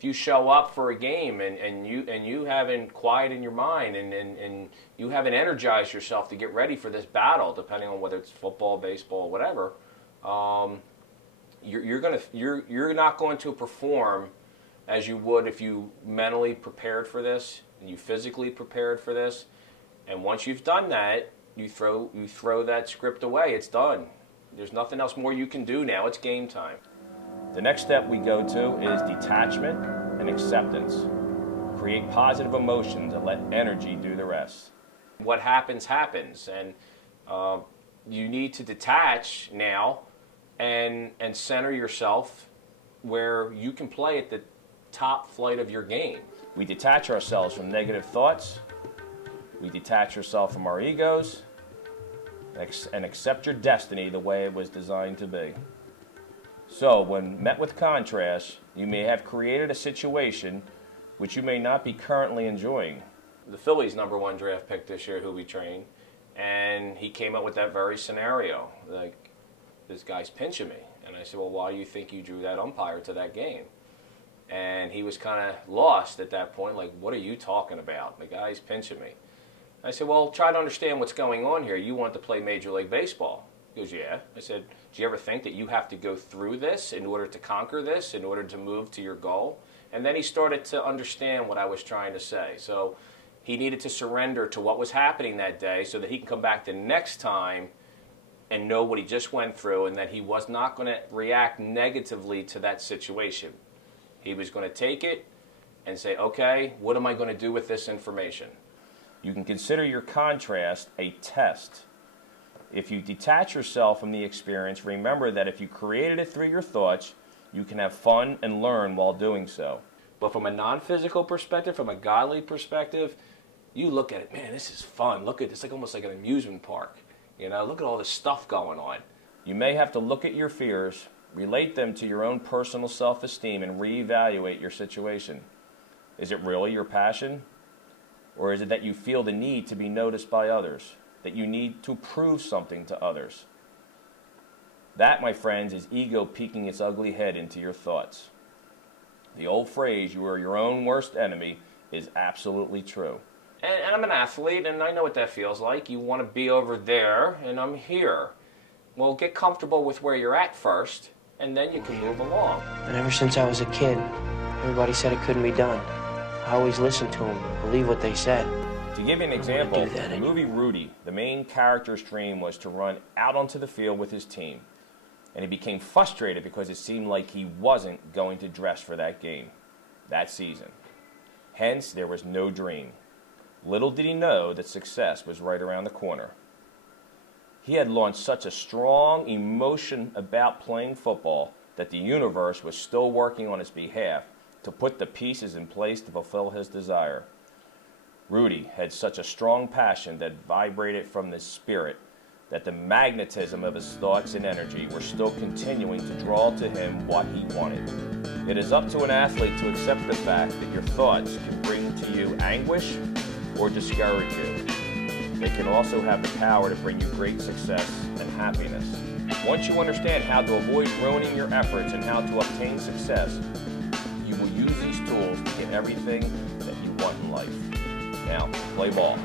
if you show up for a game and you haven't quieted your mind and you haven't energized yourself to get ready for this battle, depending on whether it's football, baseball, whatever, you're not going to perform as you would if you mentally prepared for this and you physically prepared for this. And once you've done that, you throw that script away. It's done. There's nothing else more you can do now. It's game time. The next step we go to is detachment and acceptance. Create positive emotions and let energy do the rest. What happens, happens. And you need to detach now and center yourself where you can play at the top flight of your game. We detach ourselves from negative thoughts. We detach ourselves from our egos and accept your destiny the way it was designed to be. So, when met with contrast, you may have created a situation which you may not be currently enjoying. The Phillies' #1 draft pick this year, who we trained, and he came up with that very scenario. Like, this guy's pinching me. And I said, well, why do you think you drew that umpire to that game? And he was kind of lost at that point, like, what are you talking about? The guy's pinching me. I said, well, try to understand what's going on here. You want to play Major League Baseball. He goes, yeah. I said, do you ever think that you have to go through this in order to conquer this, in order to move to your goal? And then he started to understand what I was trying to say. So he needed to surrender to what was happening that day so that he can come back the next time and know what he just went through and that he was not going to react negatively to that situation. He was going to take it and say, okay, what am I going to do with this information? You can consider your contrast a test. If you detach yourself from the experience, remember that if you created it through your thoughts, you can have fun and learn while doing so. But from a non-physical perspective, from a godly perspective, you look at it, man, this is fun. Look at this, like almost like an amusement park. You know, look at all this stuff going on. You may have to look at your fears, relate them to your own personal self-esteem, and reevaluate your situation. Is it really your passion? Or is it that you feel the need to be noticed by others? That you need to prove something to others? That, my friends, is ego peeking its ugly head into your thoughts. The old phrase, you are your own worst enemy, is absolutely true. And I'm an athlete, and I know what that feels like. You want to be over there, and I'm here. Well, get comfortable with where you're at first, and then you can move along. And ever since I was a kid, everybody said it couldn't be done. I always listened to them, believe what they said. To give you an example, in the movie Rudy, the main character's dream was to run out onto the field with his team. And he became frustrated because it seemed like he wasn't going to dress for that game, that season. Hence, there was no dream. Little did he know that success was right around the corner. He had launched such a strong emotion about playing football that the universe was still working on his behalf to put the pieces in place to fulfill his desire. Rudy had such a strong passion that vibrated from the spirit that the magnetism of his thoughts and energy were still continuing to draw to him what he wanted. It is up to an athlete to accept the fact that your thoughts can bring to you anguish or discourage you. They can also have the power to bring you great success and happiness. Once you understand how to avoid ruining your efforts and how to obtain success, you will use these tools to get everything that you want in life. Now, play ball.